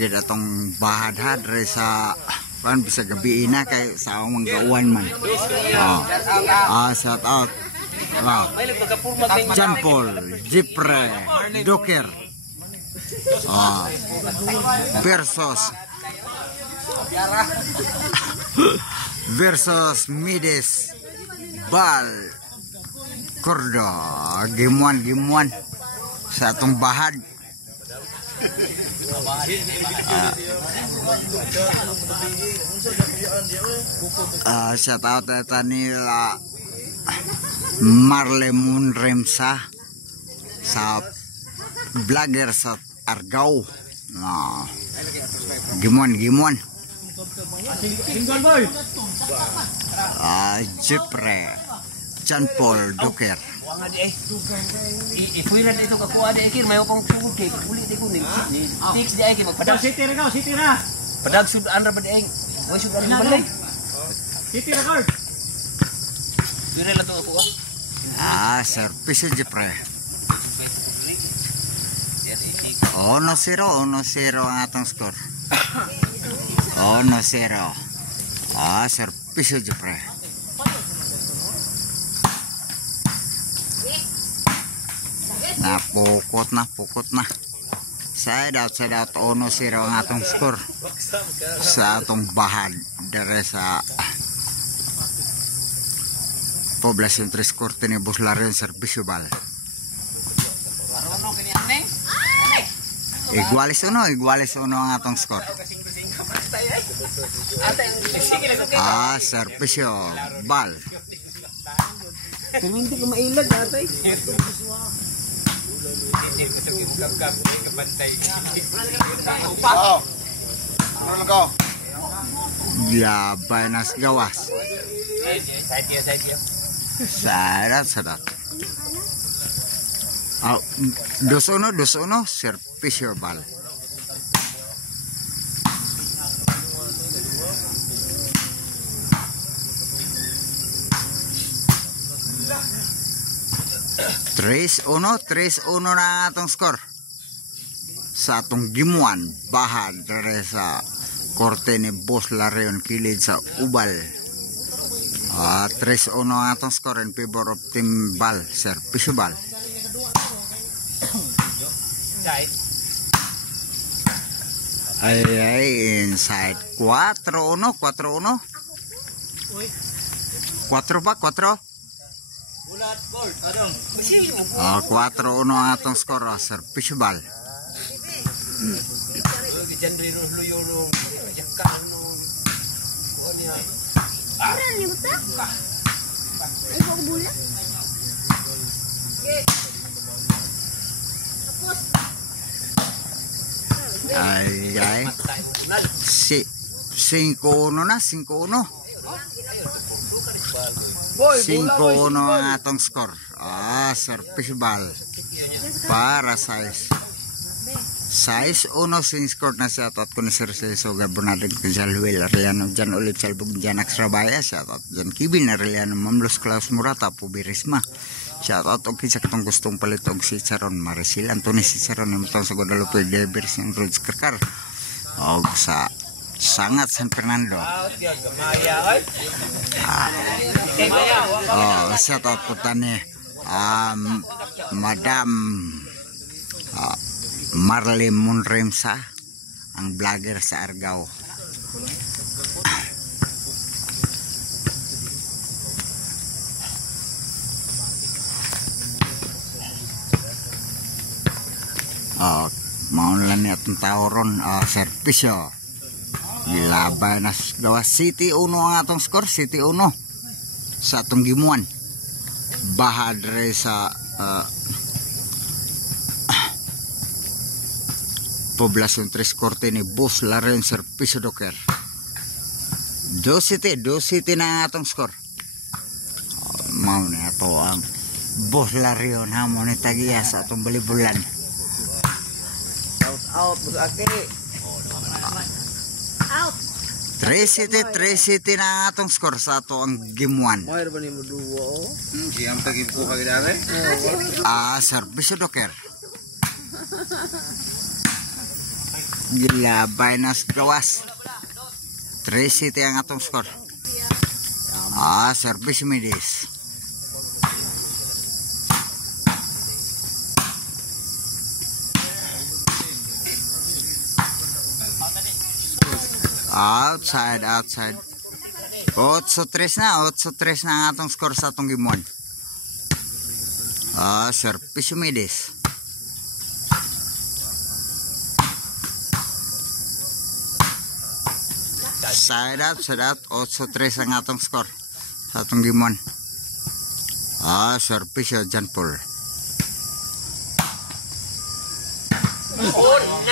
gid atong bahad dre sa kan bisa gabi na kay sa among gauwan man. Shout out. John Paul, Jipre, Doker. Versus Mides Bal Kordo gimuan sa atong bahad. Shout out nila Marle Munremsa sa vlogger sa Argao. Gimuan Jipre John Paul Doker. Ipuiran dito kakuha di ikir mayo kong sugod kay uli di ko ni fix di ay kay magpadag city ra padag sudan ra badeng way sudan balay city ra card dire la to ako service Jipre 1-0 ang atong score. 1-0 service Jipre. Pukot na. Side out 1-0 ang atong score sa atong bahad dere sa Poblacion 3 Corte ni Buslaren Servicio Bal. Igualis uno ang atong score. Servicio Bal. Hindi ko mailag atay. Yabay nas gawas. Sadat. 2-1 Servicio Bal. Tres uno na atong score sa atong gimuan bahad dere sa Korte ni Boss Larion kilid sa Ubal. 3-1 ang atong score in favor of Team Bal, Servicio Bal. Ay, inside 4-1 4 ba? 4? 4-1 ang atong score, Servicio Bal. Ay. 5-1 na, 5-1. 5-1 ang atong score. Servicio Bal. Para size 1 sin score na siya at kung nasirsiso Gabonadeng Kajalwil Arellano dyan ulit salbog dyan Aksrabaya siya at dyan Kibin Arellano Mamlos Klaus Murata Pubirisma siya at o kinsa katong gustong palitog si Charon Marisil Anthony si Charon yung sa Guadalupe Devers yung Rods Karkar o sa Sangat San Fernando siya at putani Madam Marle Munremsa ang vlogger sa Argao. Maunlan ni atong tawron servisyo. Laban na gawas City 1 ang atong score, City 1 sa atong gimuan. Bahadre sa Poblacion 3 Corte ni Boss Laren Servicio Doker. 2-1 na atong score. Mao na ato ang Boss Larion hamon ni tagiya sa atong balibulan. Shout out Boss Aki. Out. 3-1 na atong score sa ato ang gimuan. Mayroon ba ni mo duwa Siyang tagip ko kagidari? Servicio Doker. Gilabay na sa gawas. 3-7 ang atong score. Service midis. Outside. 8-3 na ang atong score sa atong gimon. Service midis. Side out. 8-3 ang atong score sa atong gimon. Service John Paul.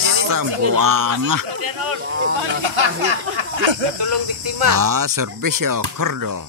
Sambuanga. Tulong biktima. Service Cordo.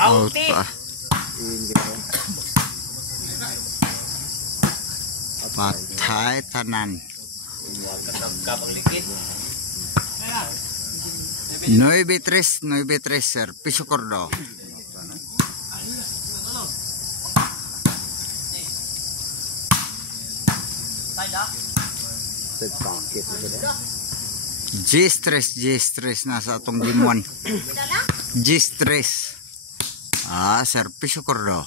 Out. Patay tanan. Nueve tres, Servicio Cordo. G3 na sa atong gimon. G3. Servicio Cordo.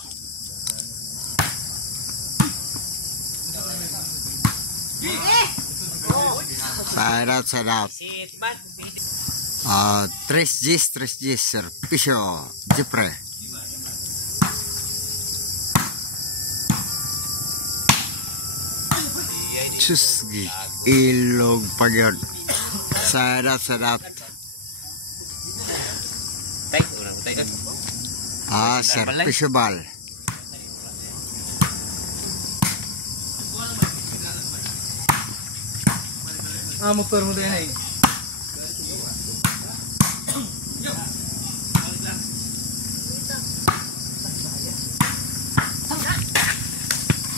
Side out. 3 Gs, Servicio Jepre. Susgi ilog pagyod. Side out. Servicio bal. Motor mo din ay.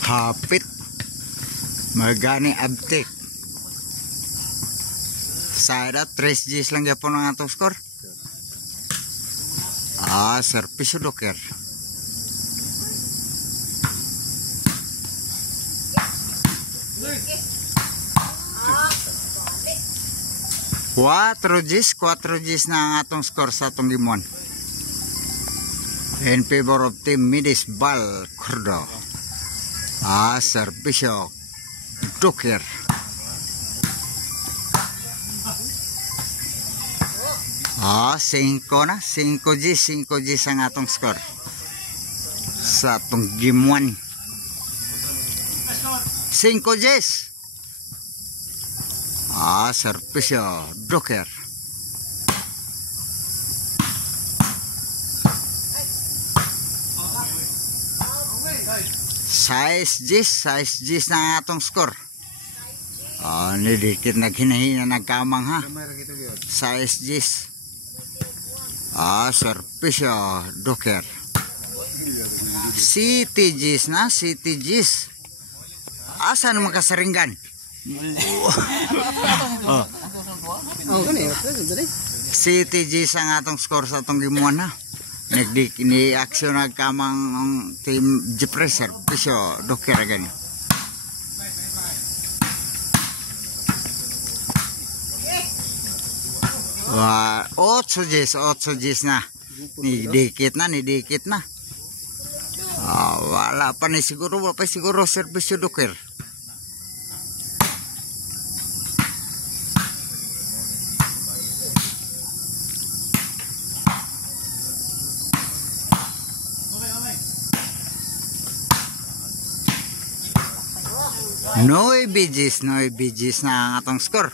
Hapit. Magani abtik. Side out 3 Gs lang yapon ang atong score. Servicio Docker. Quatro Gs na ang atong score sa atong gimon. In favor of team Midis Bal Cordo. Servicio Docker. Cinco Gs ang atong score sa atong gimon. 5 Gs. Servicio Docker. Size Gs na ang atong score. Nidikit na hinahina nagkamang ha. Size Gs. Servicio Docker. City Gs. Asan makasaringgan? City Gs ang atong score sa atong gimuan ha. Ni aksyon nagkamang team Jepre, Servicio Docker gani. Otso Gs na. Nidikit na. Wala pa siguro Servicio Docker. Nueve Gs na ang atong score.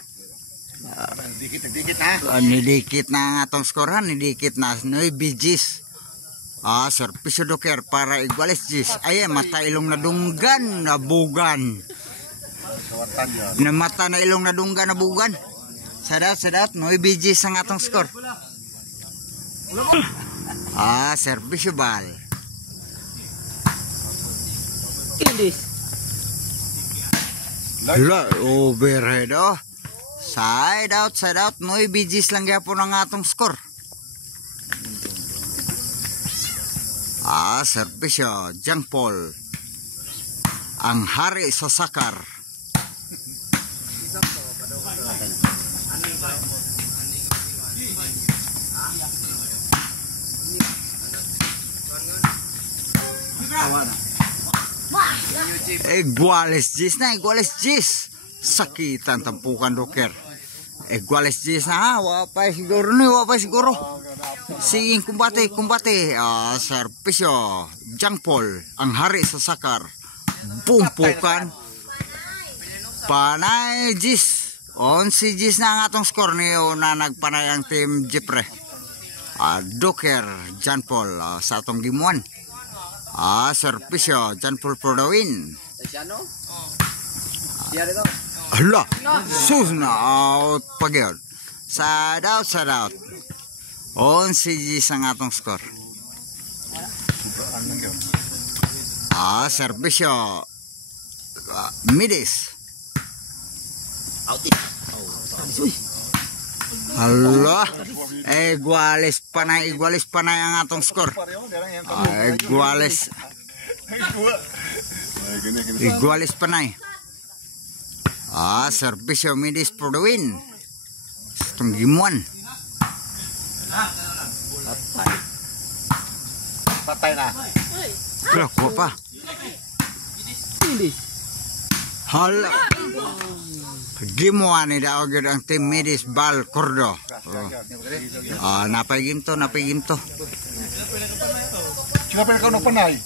Nidikit na ang atong score ha. Nidikit na 9 Gs. Servicio Docker para iguales Gs. Ay mata ilong nadunggan nabugan. Na mata na ilong nadunggan nabugan. Sadat 9 Gs ang atong score. Servicio bal. Indis. Overhead Side out, 9 BGs lang gyapon ang atong score. Servisyo, Jang Paul. Ang hari sa sakar. Iguales Gis na, iguales Gis. Sakitan tampukan doker. Iguales Gis na, wapay siguro ni, wapay siguro. Sige, kumbate. Servisyo, Jang Paul, ang hari sa sakar. Pumpukan. Panay Gis. 11 Gis na ang atong score niyo na nagpanay ang team Jepre. Doker, Jang Paul sa atong game 1. Servisyo, Jang Paul for the win. Hala, sus na out pag yun. Side out. 11 Gis ang atong score. Servisyo, Midis. Hala, iguales panay ang atong score. Iguales panay. Servisyo, Midis for the win. Itong game 1. Patay na. Kala ko pa. Hala. Game 1 ni daw gyud ang team Midis Bal Cordo. Napay game to. Sila pa ikaw na panay.